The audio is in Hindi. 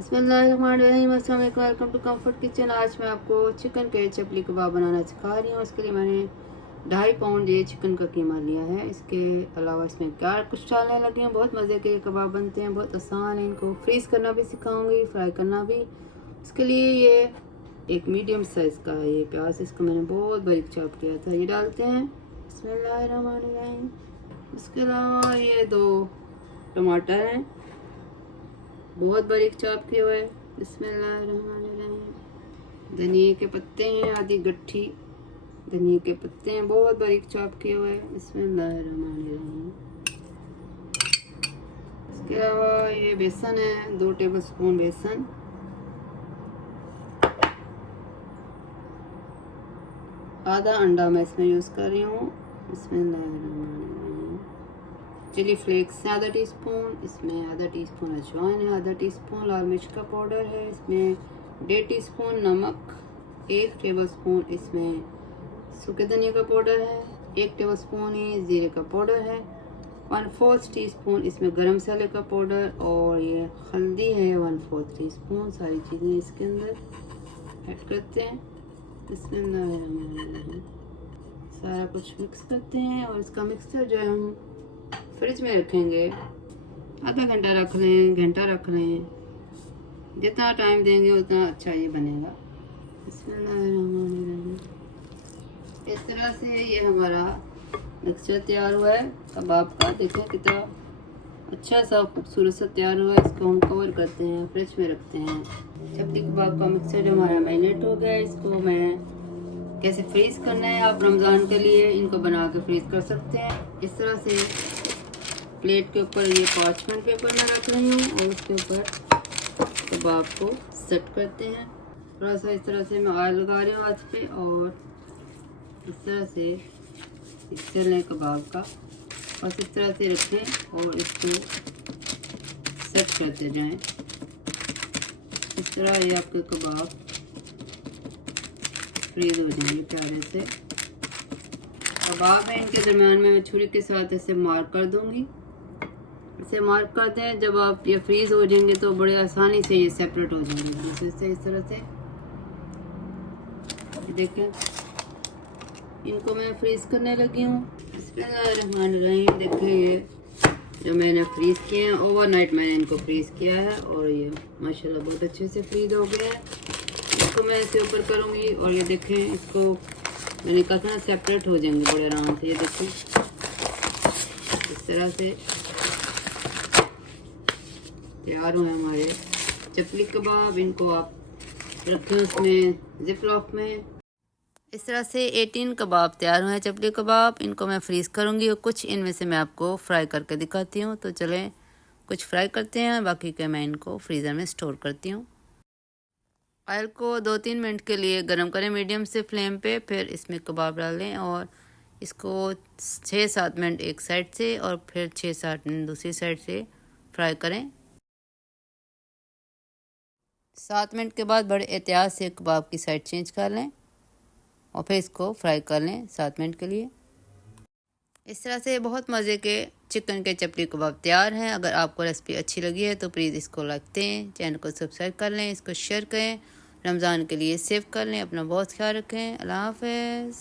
बिस्मिल्लाहिर्रहमानिर्रहीम, अस्सलाम वालेकुम, वेलकम टू कंफर्ट किचन। आज मैं आपको चिकन के चपली कबाब बनाना सिखा रही हूँ। इसके लिए मैंने 2.5 पाउंड ये चिकन का कीमा लिया है। इसके अलावा इसमें क्या कुछ डालने लगी हैं। बहुत मज़े के कबाब बनते हैं, बहुत आसान है। इनको फ्रीज़ करना भी सिखाऊंगी, फ्राई करना भी। इसके लिए ये एक मीडियम साइज़ का है ये प्याज, इसको मैंने बहुत बारीक चॉप किया था, ये डालते हैं। बिस्मिल्लाहिर्रहमानिर्रहीम। इसके अलावा ये 2 टमाटर हैं, बहुत बारीक चॉप किए हुए। बिस्मिल्लाहिर्रहमानिर्रहीम। धनिए के पत्ते हैं, आधी गट्ठी धनिए के पत्ते हैं, बहुत बारीक चॉप किए हुए। बिस्मिल्लाहिर्रहमानिर्रहीम। इसके अलावा ये बेसन है, 2 टेबल स्पून बेसन, आधा अंडा मैं इसमें यूज़ कर रही हूँ। बिस्मिल्लाहिर्रहमानिर्रहीम। चिली फ्लेक्स है आधा टीस्पून, इसमें आधा टीस्पून अजवाइन है, आधा टीस्पून लाल मिर्च का पाउडर है, इसमें 1.5 टीस्पून नमक, 1 टेबलस्पून इसमें सूखे धनिया का पाउडर है, 1 टेबलस्पून ही जीरे का पाउडर है, 1/4 टीस्पून इसमें गरम मसाले का पाउडर, और ये हल्दी है 1/4 टीस्पून। सारी चीज़ें इसके अंदर ऐड करते हैं। बिस्मिल्लाहिर्रहमानिर्रहीम। सारा कुछ मिक्स करते हैं और इसका मिक्सचर जो है हम फ्रिज में रखेंगे। आधा घंटा रख लें, घंटा रख लें, जितना टाइम देंगे उतना अच्छा ये बनेगा। बिस्मिल्लाहिर्रहमानिर्रहीम। इस तरह से ये हमारा मिक्सचर तैयार हुआ है कबाब का। देखें कितना अच्छा सा खूबसूरत सा तैयार हुआ है। इसको हम कवर करते हैं, फ्रिज में रखते हैं। चपली कबाब का मिक्सचर जो हमारा मैरिनेट हो गया है, इसको मैं कैसे फ्रीज़ करना है, आप रमज़ान के लिए इनको बना के फ्रीज़ कर सकते हैं। इस तरह से प्लेट के ऊपर ये पार्चमेंट पेपर मैं रख रही हूँ और उसके ऊपर कबाब को सेट करते हैं। थोड़ा सा इस तरह से मैं ऑयल लगा रही हूँ हाथ पे, और इस तरह से कर लें कबाब का, बस इस तरह से रखें और इसको सेट करते जाएं। इस तरह ये आपके कबाब फ्रीज हो जाएंगे प्यारे से। कबाब है, इनके दरम्यान में मैं छुरी के साथ ऐसे मार्क कर दूंगी। इसे मार्क करते हैं, जब आप ये फ्रीज हो जाएंगे तो बड़े आसानी से ये सेपरेट हो जाएंगे। इस तरह से देखें, इनको मैं फ्रीज करने लगी हूँ। बिस्मिल्लाहिर्रहमानिर्रहीम। देखें ये जो मैंने फ्रीज किए हैं, ओवरनाइट मैंने इनको फ्रीज किया है और ये माशाल्लाह बहुत अच्छे से फ्रीज हो गया है। इसको मैं ऐसे ऊपर करूँगी और ये देखें, इसको मैंने कहा था सेपरेट हो जाएंगे बड़े आराम से। ये देखें इस तरह से तैयार हुए हमारे चपली कबाब। इनको आप रखें उसमें जिप लॉक में। इस तरह से 18 कबाब तैयार हुए हैं चपली कबाब। इनको मैं फ्रीज़ करूंगी और कुछ इनमें से मैं आपको फ्राई करके दिखाती हूँ। तो चलें कुछ फ्राई करते हैं, बाकी के मैं इनको फ्रीज़र में स्टोर करती हूँ। ऑयल को 2-3 मिनट के लिए गर्म करें मीडियम से फ्लेम पे, फिर इसमें कबाब डाल दें और इसको 6-7 मिनट एक साइड से और फिर 6-7 मिनट दूसरी साइड से फ्राई करें। 7 मिनट के बाद बड़े एहतियात से कबाब की साइड चेंज कर लें और फिर इसको फ्राई कर लें 7 मिनट के लिए। इस तरह से बहुत मज़े के चिकन के चपली कबाब तैयार हैं। अगर आपको रेसिपी अच्छी लगी है तो प्लीज़ इसको लाइक दें, चैनल को सब्सक्राइब कर लें, इसको शेयर करें, रमज़ान के लिए सेव कर लें। अपना बहुत ख्याल रखें। अल्लाह हाफ़िज़।